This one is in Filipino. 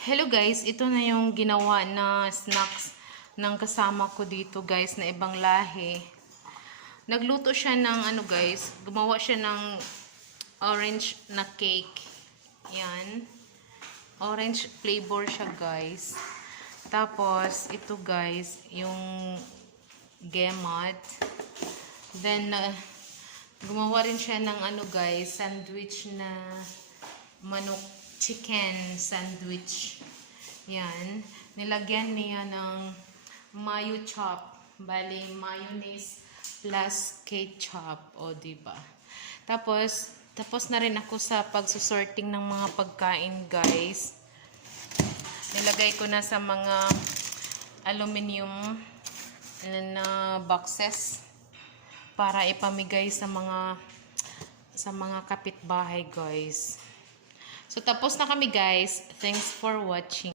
Hello guys, ito na yung ginawa na snacks ng kasama ko dito guys na ibang lahi. Nagluto siya ng ano guys, gumawa siya ng orange na cake. Yan. Orange flavor siya guys. Tapos ito guys, yung gemat. Then gumawa rin siya ng ano guys, sandwich na manok chicken sandwich. Yan. Nilagyan niya ng mayo chop. Bali, mayonnaise plus ketchup. O, diba? Tapos na rin ako sa pagsusorting ng mga pagkain, guys. Nilagay ko na sa mga aluminum na boxes para ipamigay sa mga kapitbahay, guys. So, tapos na kami guys. Thanks for watching.